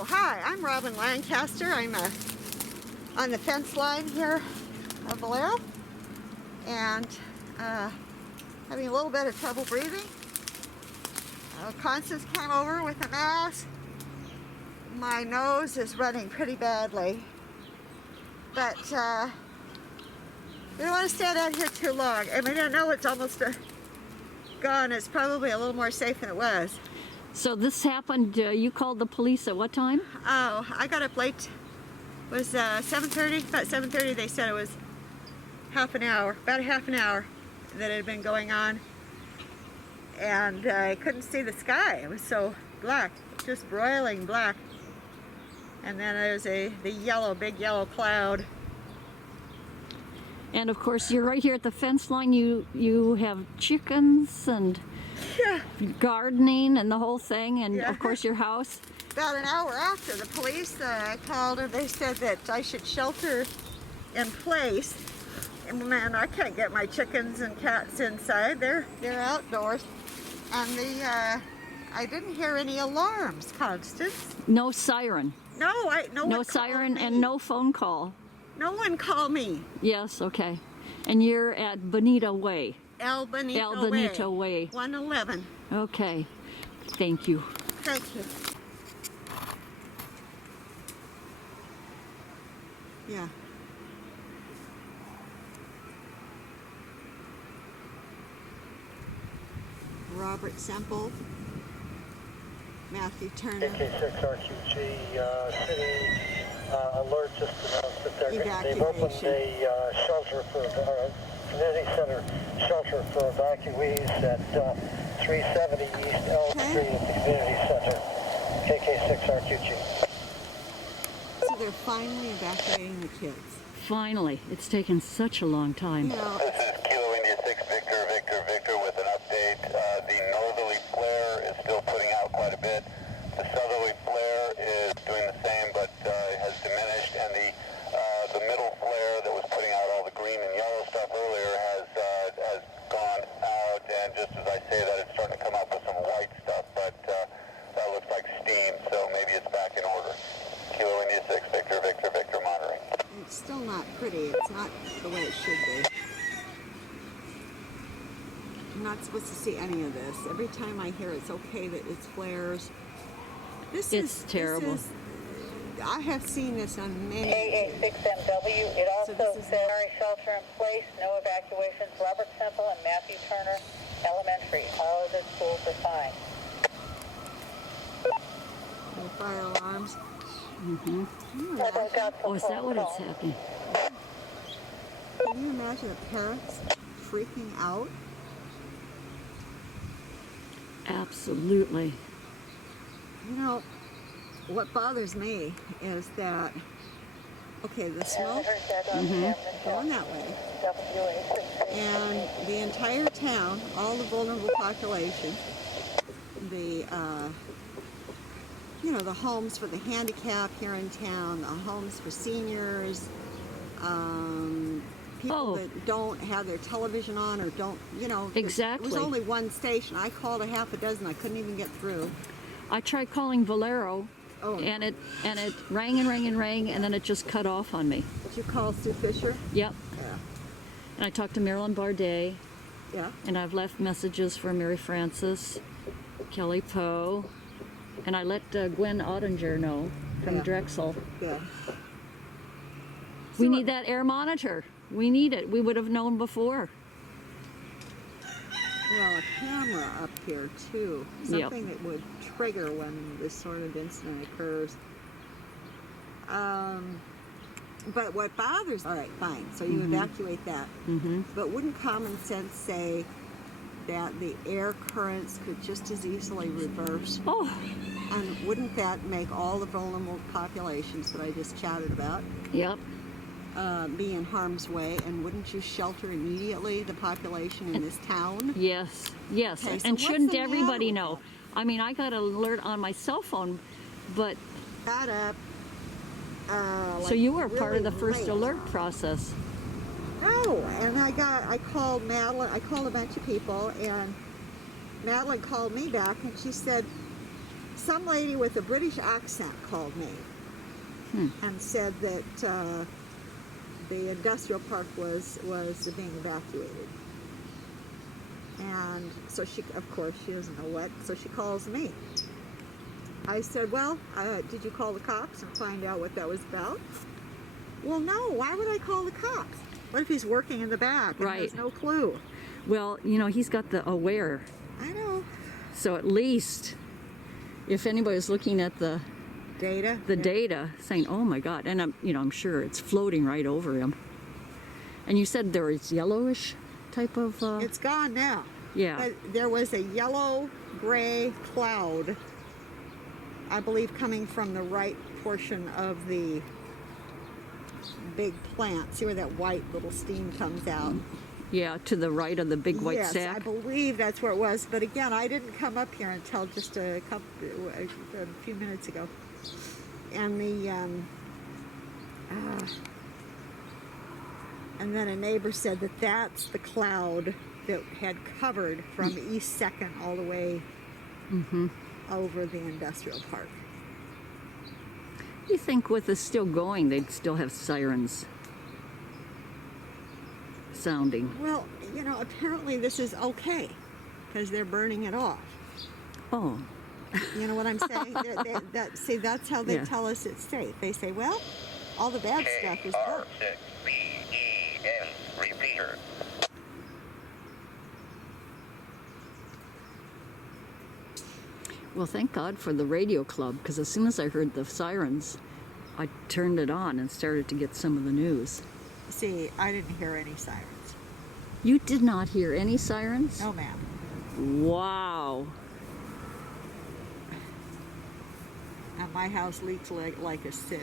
Oh, hi, I'm Robin Lancaster. I'm on the fence line here of Valero and having a little bit of trouble breathing. Constance came over with a mask. My nose is running pretty badly, but we don't want to stand out here too long. I mean, I know it's almost gone. It's probably a little more safe than it was. So this happened, you called the police at what time? Oh, I got up late. It was 7:30, about 7:30 they said it was about a half an hour that it had been going on. And I couldn't see the sky. It was so black, just broiling black. And then there was the big yellow cloud. And of course you're right here at the fence line. You have chickens and gardening and the whole thing, and of course your house. About an hour after, the police called and they said that I should shelter in place. And man, I can't get my chickens and cats inside. They're outdoors. And I didn't hear any alarms, Constance. No siren. No siren and no phone call. No one called me. Yes, okay. And you're at Bonita Way. El Bonito Way. 111. Okay. Thank you. Thank you. Yeah. Robert Semple. Matthew Turner. AK6RQG city alert just announced that they've opened a shelter for community center shelter for evacuees at 370 East Elm Street at the community center. AK6RQG. So they're finally evacuating the kids. Finally. It's taken such a long time. You know, This is Kilo India 6 Victor with an update. The northerly flare is still putting out quite a bit. The southerly flare is doing the same, but has diminished, and the middle flare that was putting out all the green and yellow stuff earlier has gone out, and just as I say that, it's starting to come up with some white stuff, but that looks like steam, so maybe it's back in order. Kilo India 6 Victor monitoring. it's still not pretty. It's not the way it should be. I'm not supposed to see any of this. Every time I hear it's okay that it's flares. It's terrible. I have seen this on many. AA6MW. It also said shelter in place, no evacuations. Robert Semple and Matthew Turner Elementary. All other schools are fine. No fire alarms. Mm-hmm. Oh, is that what it's happening? Can you imagine the parents freaking out? Absolutely. You know, what bothers me is that, okay, the smoke going that way, and the entire town, all the vulnerable population, the the homes for the handicapped here in town, the homes for seniors, people that don't have their television on or don't, Exactly. It was only one station. I called a half a dozen. I couldn't even get through. I tried calling Valero, and it rang and rang and rang, and then it just cut off on me. Did you call Sue Fisher? Yep. Yeah. And I talked to Marilyn Bardet. Yeah. And I've left messages for Mary Frances, Kelly Poe, and I let Gwen Ottinger know from Drexel. Yeah. We need that air monitor. We need it. We would have known before. Well, a camera up here too. Something that would trigger when this sort of incident occurs. But what bothers... All right, fine. So you evacuate that. Mm-hmm. But wouldn't common sense say that the air currents could just as easily reverse? Oh. And wouldn't that make all the vulnerable populations that I just chatted about Yep. Be in harm's way? And wouldn't you shelter immediately the population in this town? Yes. Yes. Okay, so and what's shouldn't the matter everybody with know? that? I mean, I got an alert on my cell phone, but... Got up. So you were part of the really first late. alert process. No, and I called Madeline. I called a bunch of people, and Madeline called me back, and she said, some lady with a British accent called me and said that the industrial park was being evacuated. And so she, of course, she doesn't know what, so she calls me. I said, well, did you call the cops and find out what that was about? Well, no, why would I call the cops? What if he's working in the back and has no clue? Well, you know, he's got the aware. I know. So at least if anybody's looking at the data saying, oh my God, and I'm sure it's floating right over him. And you said there was yellowish type of... It's gone now. Yeah. But there was a yellow-gray cloud, I believe, coming from the right portion of the big plant. See where that white little steam comes out? Yeah, to the right of the big white sack. Yes, I believe that's where it was. But again, I didn't come up here until just a few minutes ago. And and then a neighbor said that that's the cloud that had covered from East 2nd all the way over the industrial park. You think with this still going, they'd still have sirens sounding? Well, you know, apparently this is okay because they're burning it off. Oh. You know what I'm saying? See, that's how they tell us it's safe. They say, well, all the bad stuff is burnt. KR6BEN, repeater. Well, thank God for the radio club, because as soon as I heard the sirens, I turned it on and started to get some of the news. See, I didn't hear any sirens. You did not hear any sirens? No, ma'am. Wow. And my house leaks like a sieve.